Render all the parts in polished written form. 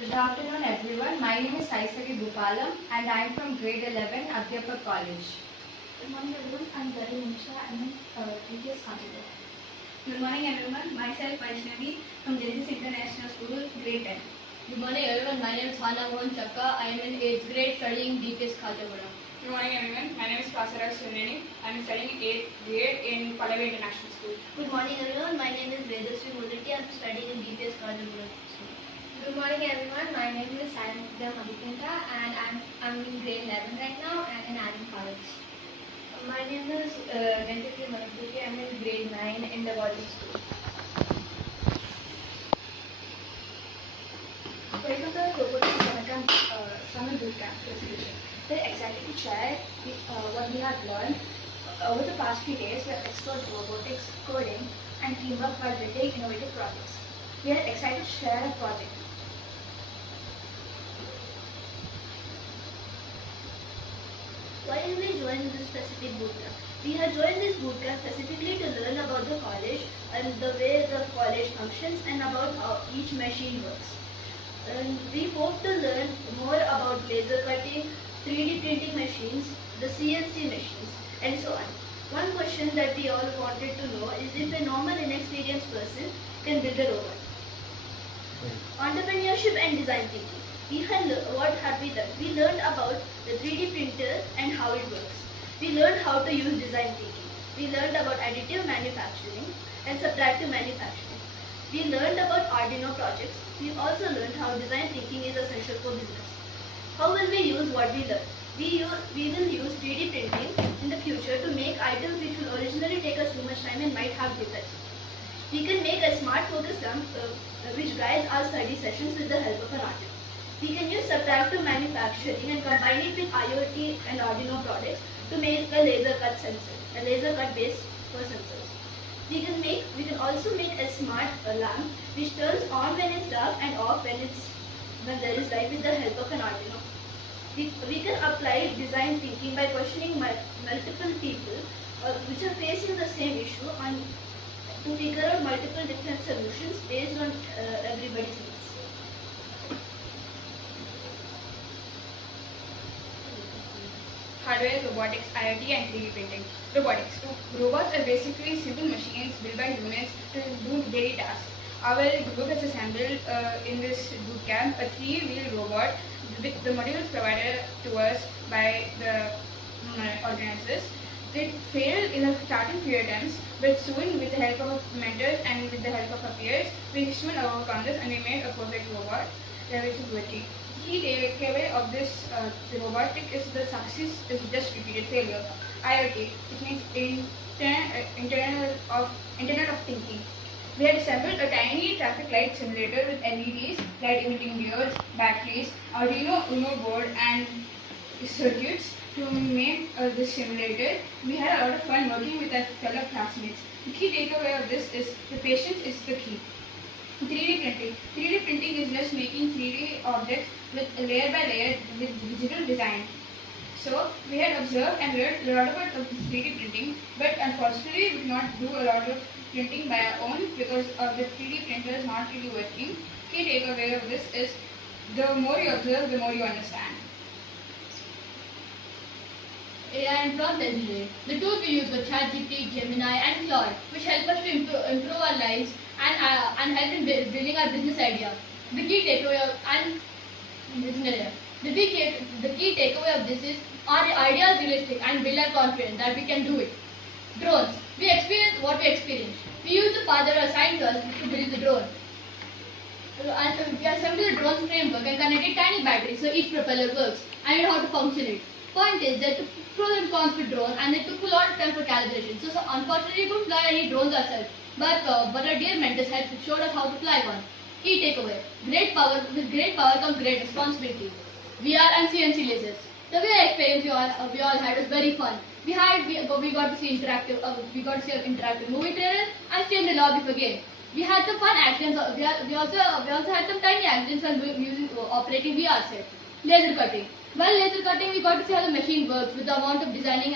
Good afternoon everyone. My name is ACIC-CBIT and I am from grade 11 Adhyapak College. Good morning everyone. I am Gaudium and I am previous Khajaguda. Good morning everyone. Myself Vaishnavi from Genesis International School, grade 10. Good morning everyone. My name is Hana Mohan Chakka. I am in 8th grade studying DPS Khajaguda. Good morning everyone. My name is Pasaraj. I am studying 8th grade in Pallavi International School. Good morning everyone. My name is Vedasri. I am studying in DPS Gaudium. Good morning everyone. My name is Adhyapak and I'm in grade 11 right now and in Adam College. My name is Nanditi Manipuri. I'm in grade 9 in the Gaudium school. Welcome to the Robotics Summer Boot Camp presentation. We're excited to share what we have learned over the past few days. We have explored robotics, coding, and teamwork while building innovative projects. We are excited to share a project. Why did we join this specific bootcamp? We have joined this bootcamp specifically to learn about the college and the way the college functions and about how each machine works. And we hope to learn more about laser cutting, 3D printing machines, the CNC machines, and so on. One question that we all wanted to know is if a normal inexperienced person can build a robot. Entrepreneurship and design thinking. What have we done? We learned about the 3D printer and how it works. We learned how to use design thinking. We learned about additive manufacturing and subtractive manufacturing. We learned about Arduino projects. We also learned how design thinking is essential for business. How will we use what we learned? We will use 3D printing in the future to make items which will originally take us too much time and might have defects. We can make a smart focus lamp which guides our study sessions with the help of an artist. We can use subtractive manufacturing and combine it with IoT and Arduino products to make a laser cut sensor, a laser cut base for sensors. We can also make a smart lamp which turns on when it's dark and off when there is light with the help of an Arduino. We can apply design thinking by questioning multiple people which are facing the same issue and to figure out multiple different solutions based on everybody's needs. Hardware, robotics, IoT and 3D printing. Robotics. Robots are basically simple machines built by humans to do daily tasks. Our group has assembled in this bootcamp a 3-wheel robot with the modules provided to us by the organizers. It failed in the starting few attempts, but soon with the help of mentors and with the help of our peers, we soon overcome this and we made a perfect robot which is working. Key takeaway of this robotic is the success is just repeated failure. IoT, which means Internet of Thinking. We had assembled a tiny traffic light simulator with LEDs, light emitting diodes, batteries, Arduino Uno board and circuits to make this simulator. We had a lot of fun working with our fellow classmates. The key takeaway of this is the patience is the key. 3D printing. 3D printing is just making 3D objects with layer by layer with digital design. So we had observed and learned a lot about 3D printing, but unfortunately we could not do a lot of printing by our own because of the 3D printer is not really working. Key takeaway of this is the more you observe, the more you understand. AI and prompt engineering. The tools we use were ChatGPT, Gemini and Claude, which help us to improve our lives and help in building our business idea. The key takeaway of this is our idea is realistic and build our confidence that we can do it. Drones. We experience what we experienced. We use the path that was assigned to us to build the drone. And we assembled the drone framework and connected tiny batteries so each propeller works and we know how to function it. Point is that to pros and cons with drone and it took a lot of time for calibration. So unfortunately we couldn't fly any drones ourselves. But our dear mentors showed us how to fly one. Key takeaway. With great power comes great responsibility. VR and CNC lasers. The VR experience we all had was very fun. We got to see an interactive movie trailer and stay in the lobby for game. We had some fun accidents. We also had some tiny accidents while operating VR set. Laser cutting. While laser cutting, we got to see how the machine works with the amount of designing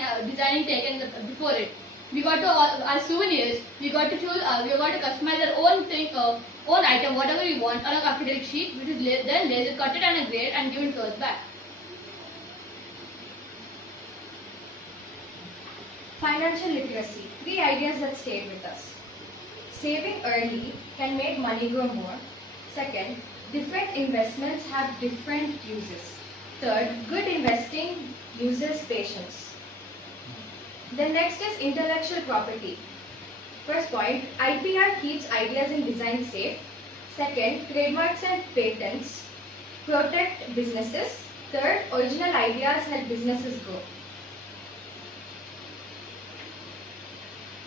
taken before it. We got to, as souvenirs, we got to choose, we got to customize our own thing, own item, whatever we want, on a acrylic sheet, which is then laser cutted and engraved and given to us back. Financial literacy. 3 ideas that stayed with us. Saving early can make money grow more. Second, different investments have different uses. Third, good investing uses patience. The next is intellectual property. First point, IPR keeps ideas and design safe. Second, trademarks and patents protect businesses. Third, original ideas help businesses grow.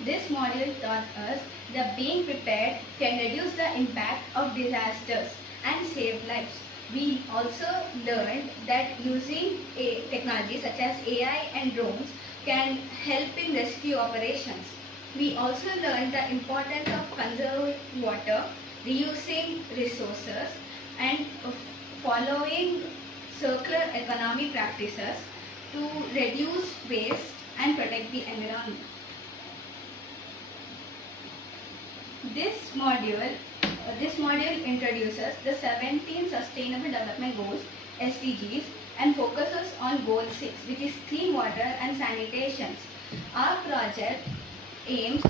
This module taught us that being prepared can reduce the impact of disasters and save lives. We also learned that using technology such as AI and drones can help in rescue operations. We also learned the importance of conserving water, reusing resources, and following circular economy practices to reduce waste and protect the environment. This module introduces the 17 Sustainable Development Goals (SDGs) and focuses on Goal 6, which is clean water and sanitation. Our project aims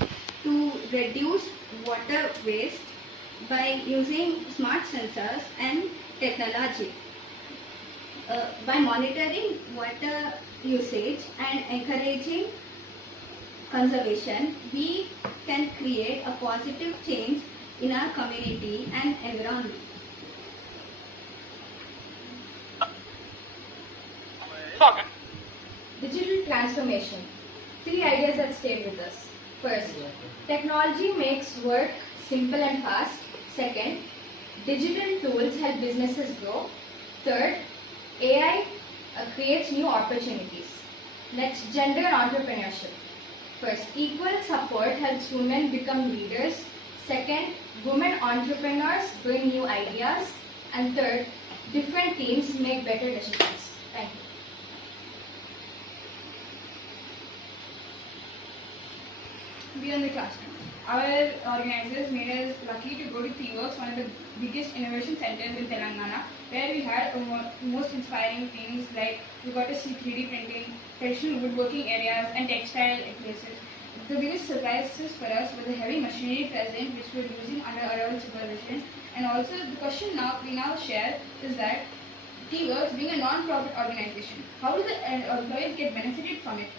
to reduce water waste by using smart sensors and technology. By monitoring water usage and encouraging conservation, we can create a positive change in our community and environment. Digital transformation. 3 ideas that stayed with us. First, technology makes work simple and fast. Second, digital tools help businesses grow. Third, AI creates new opportunities. Next, gender and entrepreneurship. First, equal support helps women become leaders. Second, women entrepreneurs bring new ideas. And third, different teams make better decisions. Thank you. Beyond the classroom. Our organizers made us lucky to go to TWorks, one of the biggest innovation centers in Telangana, where we had most inspiring things like we got to see 3D printing, traditional woodworking areas, and textile places. The biggest surprises for us were the heavy machinery present, which we're using under our supervision. And also the question we now share is that TWorks, being a non-profit organization, how do the employees get benefited from it?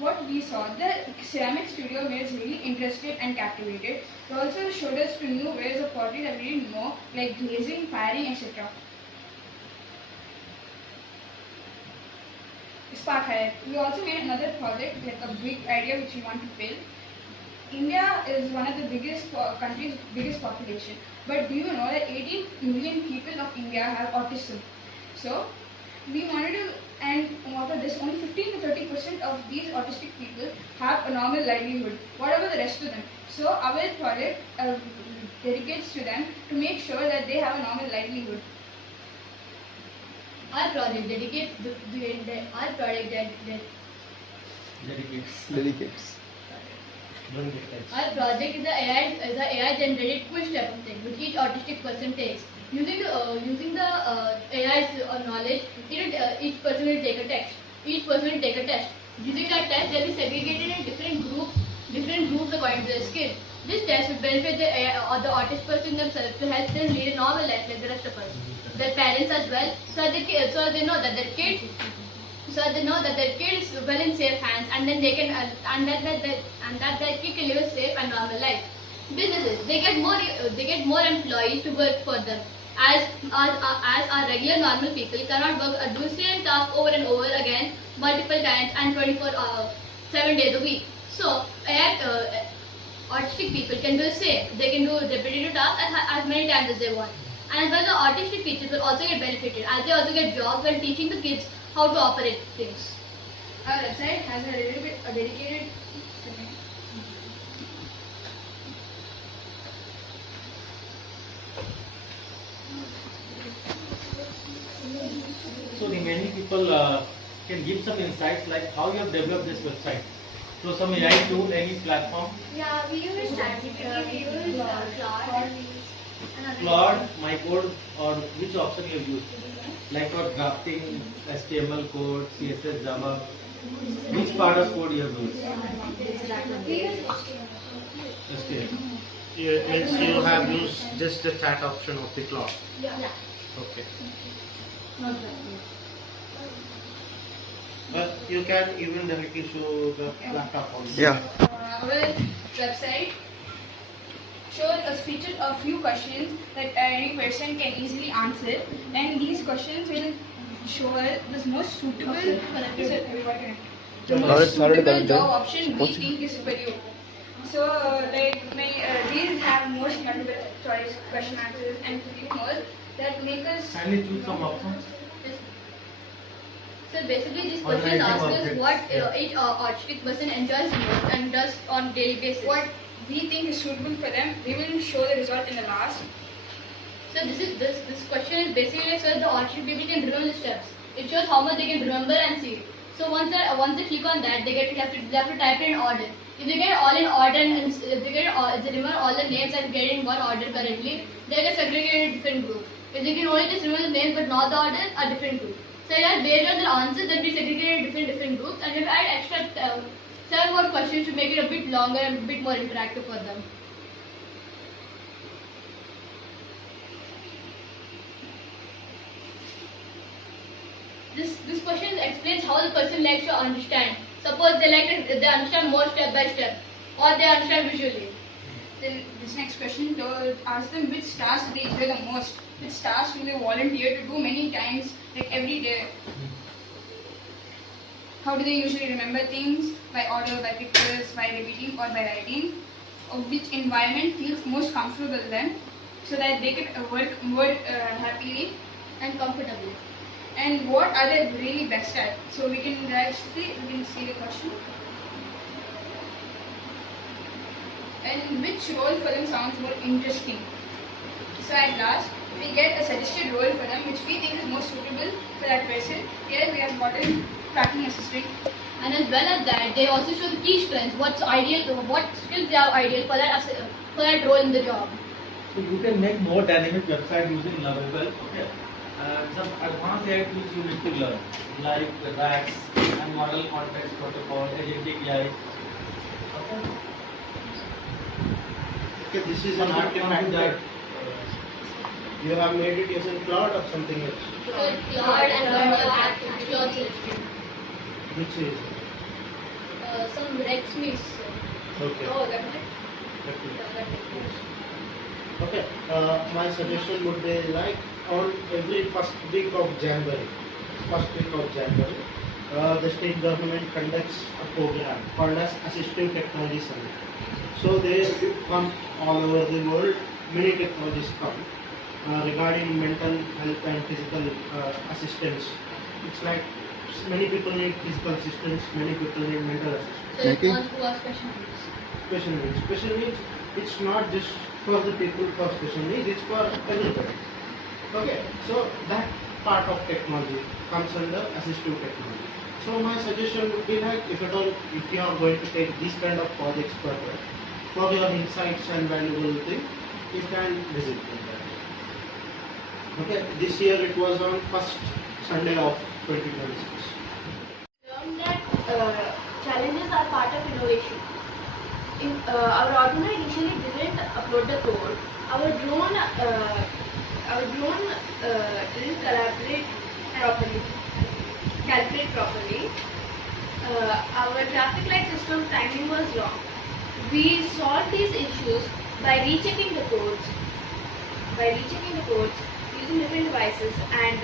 What we saw, the ceramic studio made us really interested and captivated. It also showed us to new ways of pottery that we didn't know, like glazing, firing, etc. SparkHire. We also made another project, like a big idea which we want to build. India is one of the biggest countries, biggest population. But do you know that 18 million people of India have autism? So we wanted to, and after this, only 15 to 30% of these autistic people have a normal livelihood. What about the rest of them? So our project dedicates to them to make sure that they have a normal livelihood. Our project dedicates Our project is a AI generated quiz type of thing, which each autistic person takes. Using the AI's knowledge, each person will take a test. Using that test, they'll be segregated in different groups according to their skill. This test will benefit the AI or the autistic person themselves to help them lead a normal life like the rest of us. Their parents as well, so they know that their kid is well in safe hands, and then they can that their kid can live a safe and normal life. Businesses, they get more employees to work for them, as our regular normal people cannot do the same task over and over again multiple times and 7 days a week. So autistic people can do the same. They can do repetitive tasks as many times as they want. And as well, the autistic teachers will also get benefited, as they also get jobs while teaching the kids how to operate things. Our website has a dedicated. So the many people can give some insights like how you have developed this website. So some AI tool, any platform? Yeah, we use ChatGPT, we use Claude. Claude, MyCode, or which option you have used? Like for drafting HTML code, CSS, Java. Which part of code you have used? HTML. Yeah, means you have used just the chat option of the cloud. Yeah. Okay. But you can even directly show the laptop on. Our website shows us featured a few questions that any person can easily answer, and these questions will show us the most suitable job option we think is for you. So these have most multiple choice question answers and few more that make us. Kindly choose some options. So basically these questions ask us what each autistic person enjoys most and does on daily basis. What we think is suitable for them, we will show the result in the last. So this question is basically like so that the autistic people can remember the steps. It shows how much they can remember and see. So once they click on that, they have to type it in order. If they get all in order and if they remember all the names and get in one order correctly, they get segregated in different groups. If they can only just remember the names but not the order, a different group. So yeah, based on the answers, that we segregated different groups, and we've added extra 7 more questions to make it a bit longer and a bit more interactive for them. This question explains how the person likes to understand. Suppose they understand more step by step, or they understand visually. Then this next question asks them which tasks they enjoy the most. Which tasks will they volunteer to do many times, like every day. How do they usually remember things? By order, by pictures, by repeating, or by writing? Or which environment feels most comfortable to them, so that they can work more happily And comfortably. And what are they really best at? So we can see the question. And which role for them sounds more interesting? So at last, we get a suggested role for them which we think is most suitable for that person. Here we have gotten tracking assistant. And as well as that, they also show the key strengths, what skills they are ideal for that role in the job. So you can make more dynamic website using Lovable. Okay. Some advanced AI tools you need to learn, like the RACs and Model Context Protocol, Agentic AI. Okay. Okay, this is an artifact that you have made it using cloud or something else. So Claude and Claude selected. Which is Some Rex Smith. okay. Oh, that one? Okay, my suggestion would be like on every first week of January, the state government conducts a program called as Assistive Technology Summit. So they come all over the world, many technologies come regarding mental health and physical assistance. It's like many people need physical assistance, many people need mental assistance. So it wants to ask special needs. Special needs. Special needs, it's not just for the people for special needs, it's for everybody. Okay, so that part of technology comes under assistive technology. So my suggestion would be like, if you are going to take these kind of projects further, for your insights and valuable thing, you can visit them. Okay, this year it was on first Sunday of 2026. Learned that challenges are part of innovation. Our Arduino initially didn't upload the code. Our drone didn't calculate properly. Our traffic light system timing was wrong. We solved these issues by rechecking the codes, using different devices and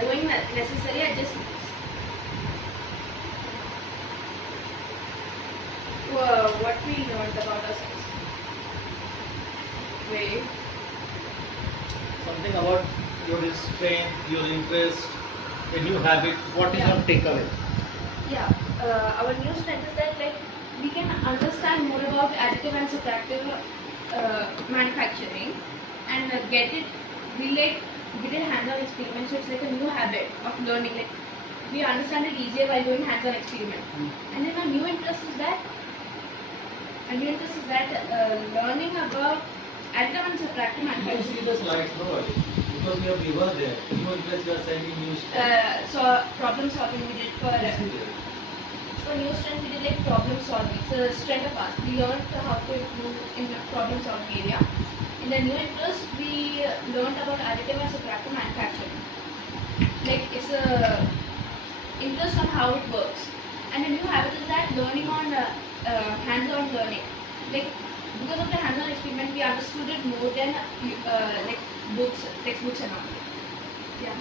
doing necessary adjustments. What we learned about ourselves. Wait. Something about your strength, your interest, a new habit. What is your takeaway? Yeah, our new strength is that like we can understand more about additive and subtractive manufacturing and get it hands-on experience. So it's like a new habit of learning. Like we understand it easier while doing hands-on experiment. And then a new interest is that learning about additive and subtractive You manufacturing. see the slides, no worry. Because we have reversed there. New interest, you are sending new stuff. So problem solving we did for new strength we did like problem solving. So strength of ours. We learned how to improve in the problem solving area. In the new interest we learned about additive and subtractive manufacturing. Like it's a interest on how it works. And a new habit is that learning on hands-on learning. Like because of the hands-on experiment we understood it more than like books, textbooks and all. Yeah.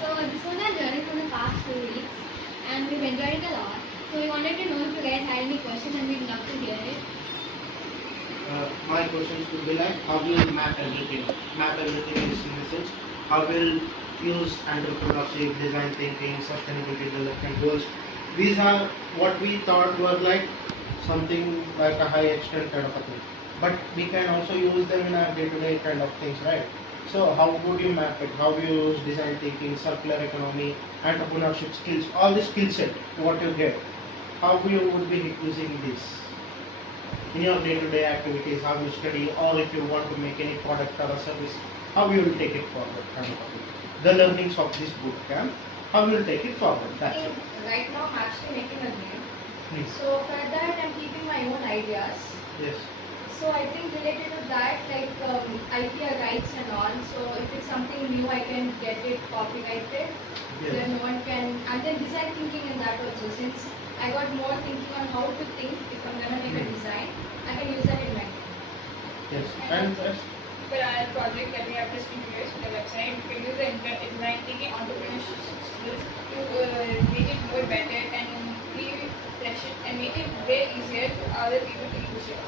So this was our journey for the past 2 weeks and we've enjoyed it a lot. So we wanted to know if you guys had any questions and we'd love to hear it. My questions would be like, how will map everything? Map everything is in the sense, how will use entrepreneurship, design thinking, sustainability development goals. These are what we thought were like something like a high extent kind of a thing. But we can also use them in our day-to-day kind of things, right? So how would you map it? How do you use design thinking, circular economy, entrepreneurship skills, all the skill set, what you get? How you would be using this in your day-to-day activities, how you study, or if you want to make any product or a service, how you will take it forward kind of a thing. The learnings of this boot camp, how you will take it forward. That's it. Right now I'm actually making a game. Please. So for that I'm keeping my own ideas. Yes. So I think related to that, like IP rights and all. So if it's something new, I can get it copyrighted. Yes. Then no one can. And then design thinking in that also. Since I got more thinking on how to think if I'm gonna make a design, I can use that in my. Yes. And For our project that we have just introduced on the website, we can use the design thinking entrepreneurship skills to make it more better and refresh it and make it way easier for other people to use it.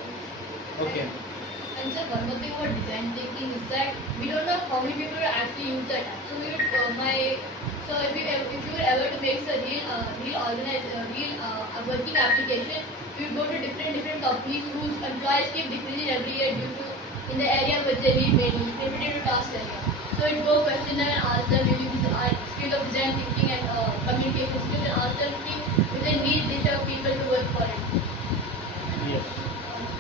okay. And sir, one more thing about design thinking is that we don't know how many people actually use that app. So we would, if you were ever to make a working application, we would go to different companies whose employees keep decreasing every year due to in the area which they need mainly, repetitive task area. So we'd go question them and ask them using our skill of design thinking and communication skills and ask them if they need this type of people to work for it. Yes.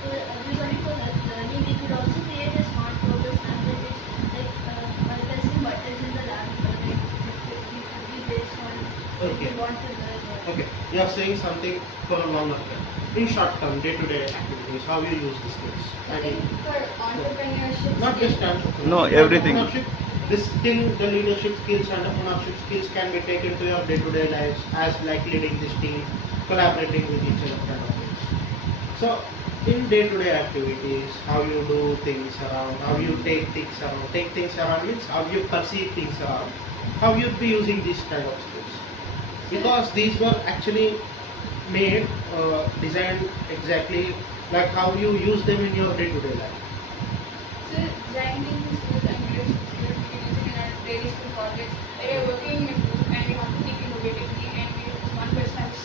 For everybody for learning, we could also create a smart focus sample which, like, by pressing buttons in the lab, it could be based on if Okay. you want to learn. Okay. You are saying something for a longer term. In short term, day-to-day activities, how you use these skills? I think for entrepreneurship. Not just entrepreneurship. No, everything. Entrepreneurship, this thing, the leadership skills, entrepreneurship skills can be taken to your day-to-day lives as like leading this team, collaborating with each other kind of things. So, in day-to-day activities, how you do things around, how you take things around. Take things around means how you perceive things around. How you'd be using these kind of skills. Because these were actually made, designed exactly like how you use them in your day-to-day life. So designing skills and leadership skills we can use in our daily school projects. We are working in a group and we have to think innovatively and one person has to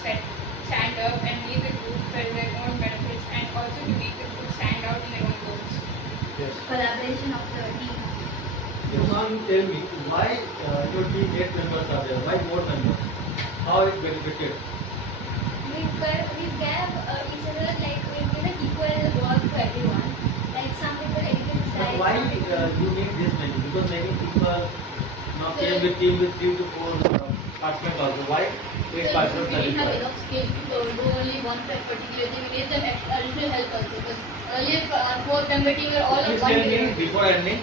stand up and lead the group for their own benefits and also to make the group stand out in their own goals. Yes. Collaboration of the team. So now you tell me why your team 8 members are there, why more members? How it benefited? We gave each other like we give equal work to everyone. Like some people edited But slides. why some people- you need this many? Because many people now came with team with 3 to 4 participants also. Why 8 So participants we are didn't have required? enough skill to do only one particular thing. We need some additional help also because earlier our 4-member team were all Please on one tell me team. before ending,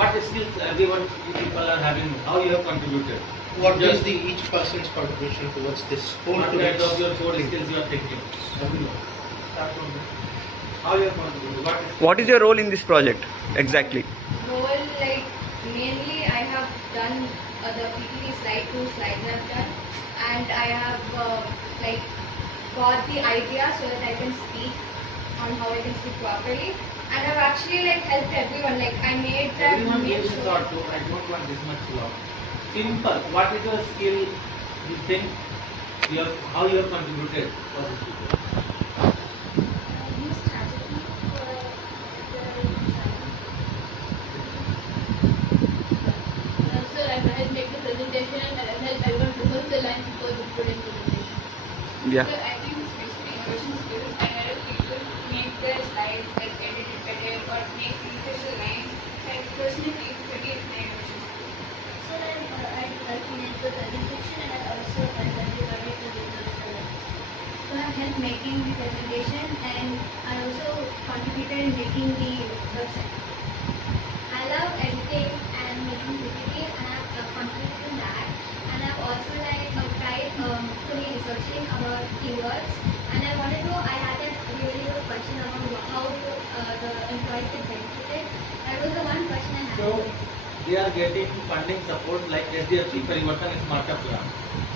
what skills everyone people are having, how you have contributed. What Just is the each person's contribution towards this whole what kind today's of your 4 thing? skills you are taking? Everyone. Start from there. How you have contributed? What is your role in this project exactly? Role, like mainly I have done the PPT slide, 2 slides I've done, and I have like got the idea so that I can speak on how I can speak properly, and I've actually like helped everyone. Like I made that. Everyone made gives sure- thought to, I don't want this much long. Simple. What is your skill you think how you have contributed positively? Use strategy for the design. Yeah. So I think it's basically innovation skills and help people make their slides like edit it better or make research lines and personally pretty innovation. So then I helped make the presentation and I also helped everybody to do the slides. So I helped making the presentation and I also contributed in making the website. I love editing and making PPTs and I've contributed in that. And I've also tried fully researching about keywords. And I wanted to, I had a really good question about how the employees get benefited. That was the one question I had. So they are getting funding support like SDFC Parivartan Smartup Grant.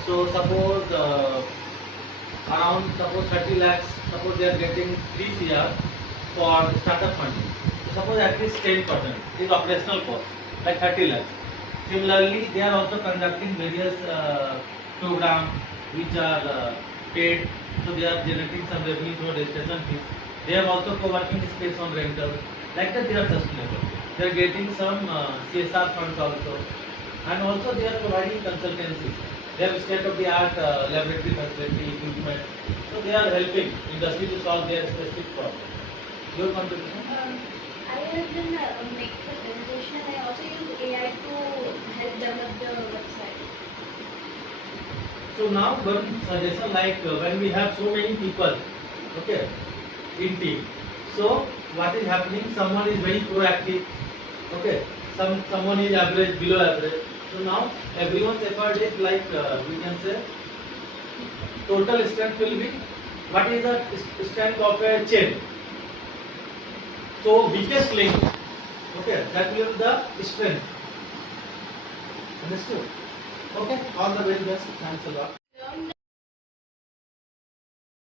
So suppose around 30 lakhs, suppose they are getting 3 CR for startup funding. So suppose at least 10% is operational cost, like 30 lakhs. Similarly, they are also conducting various programs which are paid, so they are generating some revenue through registration fees. They have also co-working space on rental, like that they are sustainable. They are getting some CSR funds also, and also they are providing consultancy. They have state-of-the-art laboratory facility, equipment, so they are helping industry to solve their specific problem. Your contribution? I helped in make the presentation and I also use AI to help develop the website. So now one suggestion, like when we have so many people, okay, in team. So what is happening? Someone is very proactive, okay. Someone is average, below average. So now everyone's effort is like we can say total strength will be what is the strength of a chain. So weakest link, okay, that will be the strength. Understood? Okay, all the very best. Thanks a lot.